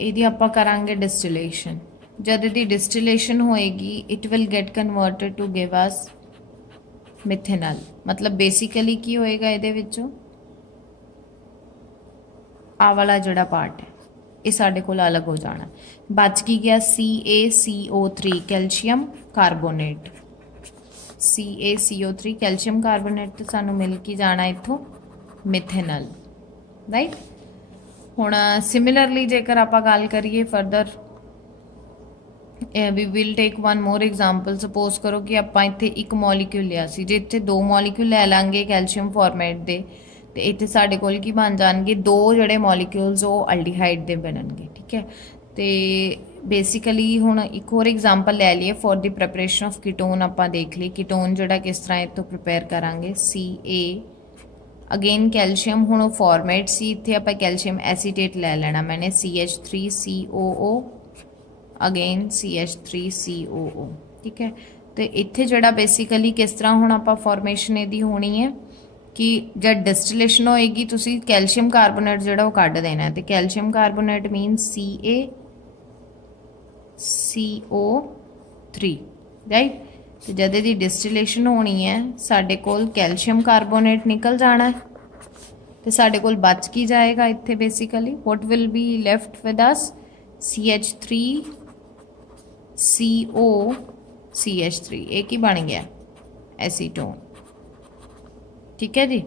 ਇਹਦੀ ਆਪਾਂ ਕਰਾਂਗੇ डिस्टिलेशन, जद दी डिस्टिलेशन होएगी it will get converted to give us methanol. मतलब बेसिकली की होएगा इहदे विचों आ वाला जिहड़ा पार्ट है ये साडे कोल अलग हो जाना। बच की गया CaCO3 calcium carbonate. CaCO3 calcium carbonate तो सानू मिल के जाना इत्थों मिथेनॉल, राइट। हुण सिमिलरली जेकर आपां गल करिए further we will take one more example. Suppose करो कि आपां इत्थे एक मॉलीक्यूल लिया सी, जे इत्थे दो मॉलीक्यूल लै लांगे कैल्शियम फॉर्मेट दे ते इत्थे साडे कोल की बन जाणगे दो जिहड़े मॉलीक्यूल्स वो अल्डिहाइड दे बनणगे, ठीक है। ते बेसिकली हुण एक होर एग्जाम्पल लै लईए for the preparation of ketone. आपां देख लईए कीटोन जिहड़ा किस तरह इत्थों प्रिपेयर करांगे। Ca अगेन कैल्शियम हुण फॉर्मेट सी, इत्थे आपां कैल्शियम एसीटेट लै लेना मैंने CH3COO अगेन CH3COO, ठीक है। तो इत्थे जिहड़ा बेसिकली किस तरह हुण आपां फॉर्मेशन इहदी होनी है कि जब डिस्टिलेशन होएगी तुसी कैल्शियम कार्बोनेट जिहड़ा वो कढ देना है। तो कैल्शियम कार्बोनेट मीनस CaCO3, राइट। तो जद इहदी डिस्टिलेशन होनी है साडे कोल कैल्शियम कार्बोनेट निकल जाना है तो साडे कोल बच की जाएगा इत्थे basically what will be left with us CH3COCH3 एक ही बन गया एसीटोन, ठीक है जी।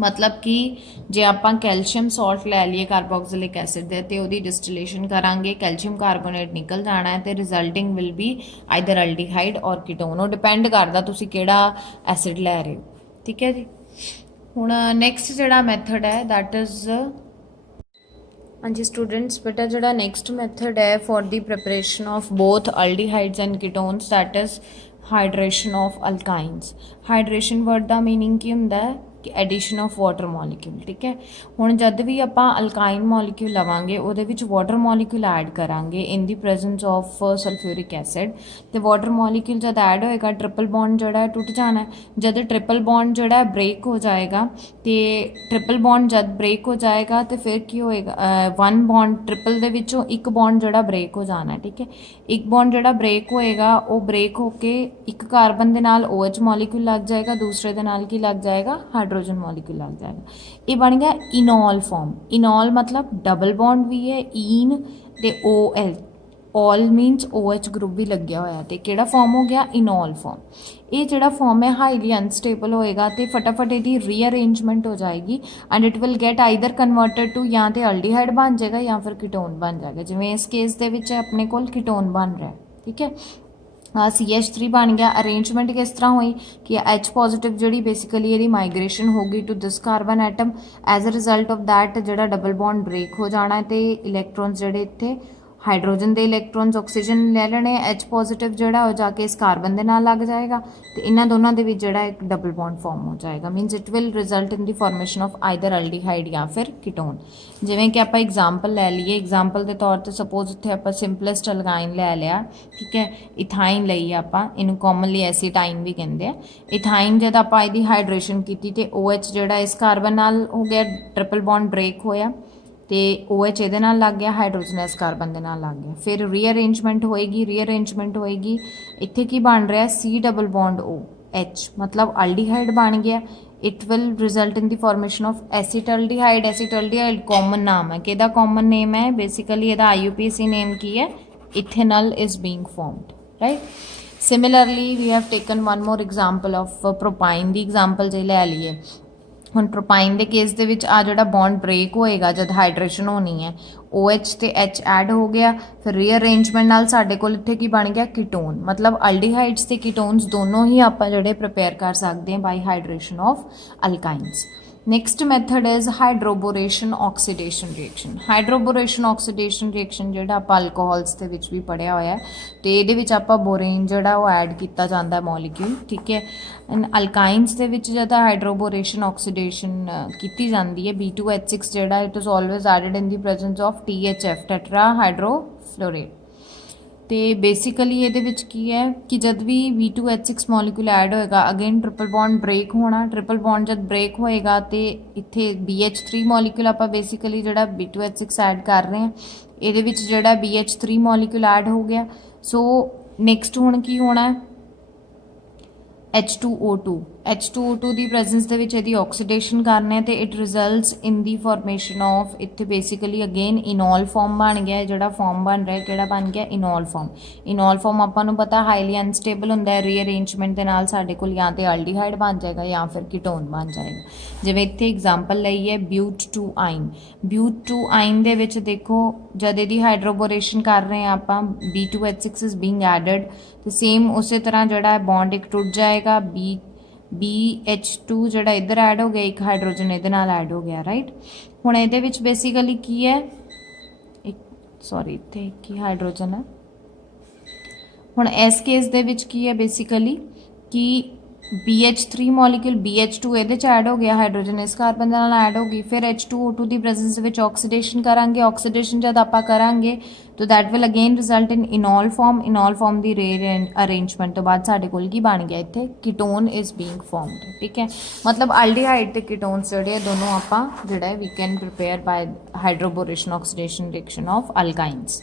मतलब कि जे आपां कैल्शियम सॉल्ट लै लीए कार्बोक्सिलिक एसिड दे ते ओहदी डिस्टिलेशन करांगे कैल्शियम कार्बोनेट निकल जाना है तो resulting will be either aldehyde और कीटोन। वो डिपेंड करदा तुसी केड़ा एसिड लै रहे हो, ठीक है जी। हुण नैक्सट जिहड़ा मैथड है दैट इज़ हाँ जी स्टूडेंट्स, बेटा जिहड़ा नैक्सट मैथड है for the preparation of both aldehydes and ketones that is hydration of alkynes. Hydration word का मीनिंग की हुंदा है कि एडिशन ऑफ वाटर मॉलीक्यूल, ठीक है। हुण जद भी आपां अल्काइन मॉलीक्यूल लवांगे उहदे विच वाटर मॉलीक्यूल ऐड करांगे in the presence of sulphuric acid. तो वाटर मॉलीक्यूल जब ऐड होएगा ट्रिपल बॉन्ड जिहड़ा है टुट जाना है। जद ट्रिपल बॉन्ड जिहड़ा है ब्रेक हो जाएगा तो ट्रिपल बॉन्ड जब ब्रेक हो जाएगा तो फिर की होएगा वन बॉन्ड ट्रिपल दे विचों एक बॉन्ड जिहड़ा ब्रेक हो जाना है, ठीक है। एक बॉन्ड जिहड़ा ब्रेक होएगा वो ब्रेक होके एक कार्बन दे नाल OH मॉलीक्यूल लग जाएगा, दूसरे दे नाल की लग जाएगा हाइड्रोजन मॉलीक्यूल लग जाएगा। ये बन गया इनॉल फॉर्म। इनॉल मतलब डबल बॉन्ड भी है इन ते OL, ऑल मीनस OH ग्रुप भी लग्या होया तो केड़ा फॉर्म हो गया इनॉल फॉर्म। ये जिहड़ा फॉर्म है हाईली अनस्टेबल होएगा तो फटाफट इसकी रीअरेंजमेंट हो जाएगी and it will get either converted to या तो अल्डिहाइड बन जाएगा या फिर कीटोन बन जाएगा। जिवें इस केस दे विच अपने कोल कीटोन बन रहा है, ठीक है। CH3 बन गया। अरेंजमेंट किस तरह हुई कि H पॉजिटिव जी बेसिकली ये माइग्रेशन होगी to this carbon atom. As a result of that जो डबल बॉन्ड ब्रेक हो जाना है तो इलैक्ट्रॉन्स जोड़े इतने हाइड्रोजन के इलैक्ट्रॉन्स ऑक्सीजन ले लेने। H पॉजिटिव जोड़ा हो जाके इस कार्बन के नाल लग जाएगा तो इन्होंने दोनों के जोड़ा एक डबल बॉन्ड फॉर्म हो जाएगा। मीनस it will result in the formation of either aldehyde या फिर कीटोन। जिवें कि आप एग्जाम्पल लै लीए, एग्जाम्पल के तौर पर सपोज इतने आप सिंपलेस्ट अल्काइन लै लिया, ठीक है। इथाइन लईए आप, इनू कॉमनली एसीटाइन भी कहते हैं। इथाइन जब आप इसकी हाइड्रेशन की तो OH जोड़ा इस कार्बन नाल हो गया, ट्रिपल बॉन्ड ब्रेक होया तो OH ये लग गया, हाइड्रोजन इस कार्बन के नाल लग गया। फिर रीअरेंजमेंट होएगी इत्थे की बन रहा है C डबल बॉन्ड OH मतलब अल्डिहाइड बन गया। It will result in the formation of acetaldehyde. Acetaldehyde common नाम है, किहदा कॉमन नेम है बेसिकली इहदा IUPAC नेम की है, ethanol is being formed, right. Similarly we have taken one more example of propyne की एग्जाम्पल जे लै लीए। हुण प्रोपाइन के केस दे विच आ जिहड़ा बॉन्ड ब्रेक होएगा जब हाइड्रेशन होनी है OH ते H ऐड हो गया। फिर रीअरेंजमेंट नाल साडे कोल इत्थे की बन गया कीटोन। मतलब अल्डिहाइड्स ते कीटोन्स दोनों ही आपां जिहड़े प्रिपेयर कर सकते हैं by hydration of alkynes. Next method is hydroboration oxidation reaction. Hydroboration oxidation reaction जिहड़ा आपां अल्कोहल्स दे विच भी पढ़िया होया तो ये विच आपां बोरेन जिहड़ा वो ऐड किया जाता है मॉलीक्यूल, ठीक है। एंड अल्काइन्स दे विच जद हाइड्रोबोरेशन ऑक्सीडेशन की जाती है B2H6 जिहड़ा it is always added in the presence of THF tetra hydrofluorate. तो बेसिकली ये की है कि जब भी B2H6 मॉलीक्यूल ऐड होएगा अगेन ट्रिपल बॉन्ड ब्रेक होना। ट्रिपल बॉन्ड जब ब्रेक होएगा तो इत्थे BH3 मॉलीक्यूल आप बेसिकली जो B2H6 ऐड कर रहे हैं ਇਹਦੇ ਵਿੱਚ ਜਿਹੜਾ BH3 ਮੋਲੀਕਿਊਲ ਐਡ ਹੋ ਗਿਆ। ਸੋ ਨੈਕਸਟ ਹੁਣ ਕੀ ਹੋਣਾ ਹੈ, H2O2 H2O2 ਦੀ ਪ੍ਰੈਜ਼ੈਂਸ ਦੇ ਵਿੱਚ ਇਹਦੀ ਆਕਸੀਡੇਸ਼ਨ ਕਰਨਾ ਹੈ ਤੇ it results in the formation of, ਇੱਥੇ ਬੇਸਿਕਲੀ ਅਗੇਨ ਇਨੋਲ ਫਾਰਮ ਬਣ ਗਿਆ। ਜਿਹੜਾ ਫਾਰਮ ਬਣ ਰਿਹਾ ਕਿਹੜਾ ਬਣ ਗਿਆ, ਇਨੋਲ ਫਾਰਮ। ਇਨੋਲ ਫਾਰਮ ਆਪਾਂ ਨੂੰ ਪਤਾ ਹਾਈਲੀ ਅਨਸਟੇਬਲ ਹੁੰਦਾ ਹੈ, ਰੀਅਰੇਂਜਮੈਂਟ ਦੇ ਨਾਲ ਸਾਡੇ ਕੋਲ ਜਾਂ ਤੇ ਐਲਡੀਹਾਈਡ ਬਣ ਜਾਏਗਾ ਜਾਂ ਫਿਰ ਕੀਟੋਨ ਬਣ ਜਾਏਗਾ। ਜਿਵੇਂ ਇੱਥੇ ਐਗਜ਼ਾਮਪਲ ਲਈ ਹੈ ਬਿਊਟ-2-ਆਈਨ। ਬਿਊਟ-2-ਆਈਨ ਦੇ ਵਿੱਚ ਦੇਖੋ ਜਦ ਇਹਦੀ ਹਾਈਡਰੋਬੋਰੇਸ਼ਨ ਕਰ ਰਹੇ ਹਾਂ ਆਪਾਂ, B2H6 ਇਜ਼ ਬੀਇੰਗ ਐਡਡ, ਤੇ ਸੇਮ ਉਸੇ ਤਰ੍ਹਾਂ ਜਿਹੜਾ ਬੌਂਡ ਇੱਕ ਟੁੱਟ ਜਾਏਗਾ, BH2 ਜਿਹੜਾ ਇੱਧਰ ਐਡ ਹੋ ਗਿਆ, ਇੱਕ ਹਾਈਡਰੋਜਨ ਇਹਦੇ ਨਾਲ ਐਡ ਹੋ ਗਿਆ, ਰਾਈਟ। ਹੁਣ ਇਹਦੇ ਵਿੱਚ ਬੇਸਿਕਲੀ ਕੀ ਹੈ, ਸੌਰੀ ਇੱਥੇ ਇੱਕ ਹੀ ਹਾਈਡਰੋਜਨ ਹੈ। ਹੁਣ ਇਸ ਕੇਸ ਦੇ ਵਿੱਚ ਕੀ ਹੈ ਬੇਸਿਕਲੀ ਕਿ BH3 ਮੋਲੀਕਿਊਲ BH2 ਇਹਦੇ 'ਚ ਐਡ ਹੋ ਗਿਆ, ਹਾਈਡਰੋਜਨ ਇਸ ਕਾਰਬਨ ਦੇ ਨਾਲ ਐਡ ਹੋ ਗਈ। ਫਿਰ H2O2 ਦੀ ਪ੍ਰੈਜ਼ੈਂਸ ਦੇ ਵਿੱਚ ਆਕਸੀਡੇਸ਼ਨ ਕਰਾਂਗੇ। ਆਕਸੀਡੇਸ਼ਨ ਜਦ ਆਪਾਂ ਕਰਾਂਗੇ ਤਾਂ that will again result in enol form. Enol form ਦੀ ਅਰੇਂਜਮੈਂਟ ਤੋਂ ਬਾਅਦ ਸਾਡੇ ਕੋਲ ਕੀ ਬਣ ਗਿਆ, ਇੱਥੇ ਕੀਟੋਨ ਇਜ਼ ਬੀਇੰਗ ਫਾਰਮਡ। ਠੀਕ ਹੈ, ਮਤਲਬ ਐਲਡੀਹਾਈਡ ਤੇ ਕੀਟੋਨਸ ਜਿਹੜੇ ਦੋਨੋਂ ਆਪਾਂ ਜਿਹੜਾ we can prepare by hydroboration oxidation reaction of alkynes.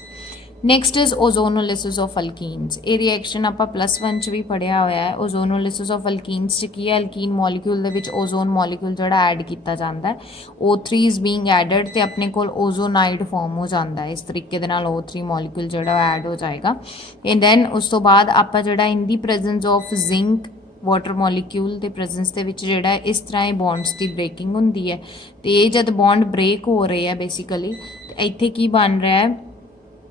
Next is ozonolysis of alkenes. ਇਹ ਰਿਐਕਸ਼ਨ ਆਪਾਂ +1 'ਚ ਵੀ ਪੜ੍ਹਿਆ ਹੋਇਆ ਹੈ। ਓਜ਼ੋਨੋਲਿਸਿਸ ਆਫ ਅਲਕੀਨਸ 'ਚ ਕੀ ਹੈ, ਅਲਕੀਨ ਮੋਲੀਕਿਊਲ ਦੇ ਵਿੱਚ ਓਜ਼ੋਨ ਮੋਲੀਕਿਊਲ ਜਿਹੜਾ ਐਡ ਕੀਤਾ ਜਾਂਦਾ ਹੈ, O3 ਇਜ਼ ਬੀਇੰਗ ਐਡਡ ਤੇ ਆਪਣੇ ਕੋਲ ਓਜ਼ੋਨਾਈਡ ਫਾਰਮ ਹੋ ਜਾਂਦਾ ਹੈ। ਇਸ ਤਰੀਕੇ ਦੇ ਨਾਲ O3 ਮੋਲੀਕਿਊਲ ਜਿਹੜਾ ਐਡ ਹੋ ਜਾਏਗਾ। ਐਂਡ ਦੈਨ ਉਸ ਤੋਂ ਬਾਅਦ ਆਪਾਂ ਜਿਹੜਾ ਇਨ ਦੀ presence of zinc water molecule ਦੇ ਪ੍ਰੈਜ਼ੈਂਸ ਦੇ ਵਿੱਚ ਜਿਹੜਾ ਇਸ ਤਰ੍ਹਾਂ ਇਹ ਬੌਂਡਸ ਦੀ ਬ੍ਰੇਕਿੰਗ ਹੁੰਦੀ ਹੈ ਤੇ ਇਹ ਜਦ ਬੌਂਡ ਬ੍ਰੇਕ ਹੋ ਰਹੇ ਆ ਬੇਸਿਕਲੀ, ਤੇ ਇੱਥੇ ਕੀ ਬਣ ਰਿਹਾ ਹੈ,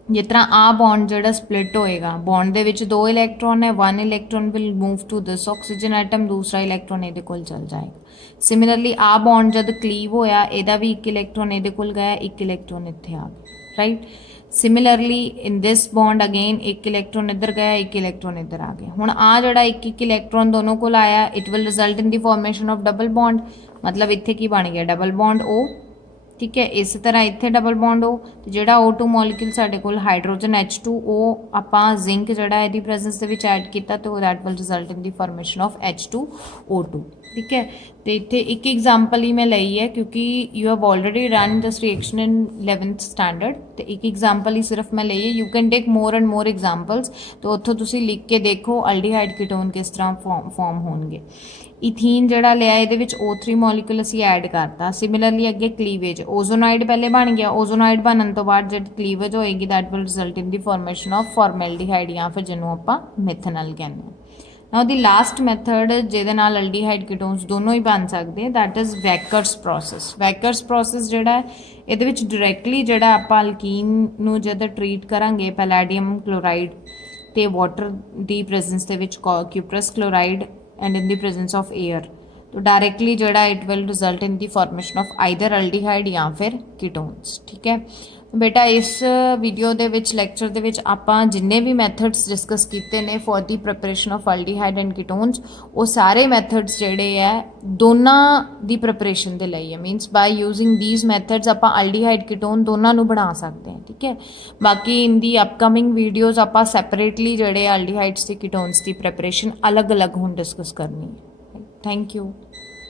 ਜਿਸ ਤਰ੍ਹਾਂ ਆ ਬੌਂਡ ਜਿਹੜਾ ਸਪਲਿਟ ਹੋਏਗਾ, ਬੌਂਡ ਦੇ ਵਿੱਚ 2 ਇਲੈਕਟ੍ਰੋਨ ਹੈ, 1 electron will move to this oxygen atom, ਦੂਸਰਾ ਇਲੈਕਟ੍ਰੋਨ ਇਹਦੇ ਕੋਲ ਚਲ ਜਾਏਗਾ। ਸਿਮਿਲਰਲੀ ਆ ਬੌਂਡ ਜਦ ਕਲੀਵ ਹੋਇਆ, ਇਹਦਾ ਵੀ 1 ਇਲੈਕਟ੍ਰੋਨ ਇਹਦੇ ਕੋਲ ਗਿਆ, 1 ਇਲੈਕਟ੍ਰੋਨ ਇੱਥੇ ਆ ਗਿਆ, ਰਾਈਟ। ਸਿਮਿਲਰਲੀ ਇਨ ਦਿਸ ਬੌਂਡ ਅਗੇਨ 1 ਇਲੈਕਟ੍ਰੋਨ ਇੱਧਰ ਗਿਆ, 1 ਇਲੈਕਟ੍ਰੋਨ ਇੱਧਰ ਆ ਗਿਆ। ਹੁਣ ਆ ਜਿਹੜਾ 1-1 ਇਲੈਕਟ੍ਰੋਨ ਦੋਨੋਂ ਕੋਲ ਆਇਆ, it will result in the formation of double bond. ਮਤਲਬ ਇੱਥੇ ਕੀ ਬਣ ਗਿਆ, ਡਬਲ ਬੌਂਡ O। ਠੀਕ ਹੈ, ਇਸੇ ਤਰ੍ਹਾਂ ਇੱਥੇ ਡਬਲ ਬੌਂਡ O ਤੇ ਜਿਹੜਾ O2 ਮੋਲੀਕਿਊਲ ਸਾਡੇ ਕੋਲ ਹਾਈਡਰੋਜਨ H2O ਆਪਾਂ ਜ਼ਿੰਕ ਜਿਹੜਾ ਇਹਦੀ ਪ੍ਰੈਜ਼ੈਂਸ ਦੇ ਵਿੱਚ ਐਡ ਕੀਤਾ ਤੇ that will result in the formation of H2O2। ਠੀਕ ਹੈ, ਤੇ ਇੱਥੇ ਇੱਕ ਐਗਜ਼ਾਮਪਲ ਹੀ ਮੈਂ ਲਈ ਹੈ ਕਿਉਂਕਿ you have already run this reaction in 11th standard, ਤੇ ਇੱਕ ਐਗਜ਼ਾਮਪਲ ਹੀ ਸਿਰਫ ਮੈਂ ਲਈ ਹੈ। You can take more and more examples, ਤੇ ਉੱਥੋਂ ਤੁਸੀਂ ਲਿਖ ਕੇ ਦੇਖੋ ਐਲਡੀਹਾਈਡ ਕੀਟੋਨ ਕਿਸ ਤਰ੍ਹਾਂ ਫਾਰਮ ਹੋਣਗੇ। ਇਥੀਨ ਜਿਹੜਾ ਲਿਆ ਇਹਦੇ ਵਿੱਚ O3 ਮੋਲੀਕਿਊਲ ਅਸੀਂ ਐਡ ਕਰਤਾ। ਸਿਮਿਲਰਲੀ ਅੱਗੇ ਕਲੀਵੇਜ, ਓਜ਼ੋਨਾਈਡ ਪਹਿਲੇ ਬਣ ਗਿਆ, ਓਜ਼ੋਨਾਈਡ ਬਣਨ ਤੋਂ ਬਾਅਦ ਜਦ ਕਲੀਵੇਜ ਹੋਏਗੀ that will result in the formation of ਫਾਰਮੈਲਡੀਹਾਈਡ ਜਾਂ ਫਿਰ ਜਿਹਨੂੰ ਆਪਾਂ ਮਿਥੇਨਲ ਕਹਿੰਦੇ ਹਾਂ। ਨਾਓ ਦੀ ਲਾਸਟ ਮੈਥਡ ਜਿਹਦੇ ਨਾਲ ਐਲਡੀਹਾਈਡ ਕੀਟੋਨਸ ਦੋਨੋਂ ਹੀ ਬਣ ਸਕਦੇ, ਦੈਟ ਇਜ਼ ਵੈਕਰਸ ਪ੍ਰੋਸੈਸ। ਵੈਕਰਸ ਪ੍ਰੋਸੈਸ ਜਿਹੜਾ ਹੈ ਇਹਦੇ ਵਿੱਚ ਡਾਇਰੈਕਟਲੀ ਜਿਹੜਾ ਆਪਾਂ ਅਲਕੀਨ ਨੂੰ ਜਦ ਟਰੀਟ ਕਰਾਂਗੇ ਪੈਲੈਡੀਅਮ ਕਲੋਰਾਈਡ ਤੇ ਵਾਟਰ ਦੀ ਪ੍ਰੈਜ਼ੈਂਸ ਦੇ ਵਿੱਚ ਕਿਊਪਰਸ chloride and in the presence of air, तो directly ਜਿਹੜਾ it will result in the formation of either aldehyde ਜਾਂ ਫਿਰ ketones। ਠੀਕ ਹੈ ਬੇਟਾ, ਇਸ ਵੀਡੀਓ ਦੇ ਵਿੱਚ ਲੈਕਚਰ ਦੇ ਵਿੱਚ ਆਪਾਂ ਜਿੰਨੇ ਵੀ ਮੈਥਡਸ ਡਿਸਕਸ ਕੀਤੇ ਨੇ for the preparation of aldehyde and ketones, ਉਹ ਸਾਰੇ ਮੈਥਡਸ ਜਿਹੜੇ ਹੈ ਦੋਨਾਂ ਦੀ ਪ੍ਰੈਪਰੇਸ਼ਨ ਦੇ ਲਈ ਹੈ। Means by using these methods ਆਪਾਂ aldehyde ketone ਦੋਨਾਂ ਨੂੰ ਬਣਾ ਸਕਦੇ ਹਾਂ। ਠੀਕ ਹੈ, ਬਾਕੀ ਇਨ ਦੀ ਅਪਕਮਿੰਗ ਵੀਡੀਓਜ਼ ਆਪਾਂ ਸੈਪਰੇਟਲੀ ਜਿਹੜੇ aldehydes ਤੇ ketones ਦੀ ਪ੍ਰੈਪਰੇਸ਼ਨ ਅਲੱਗ-ਅਲੱਗ ਹੁਣ ਡਿਸਕਸ ਕਰਨੀ ਹੈ। Thank you.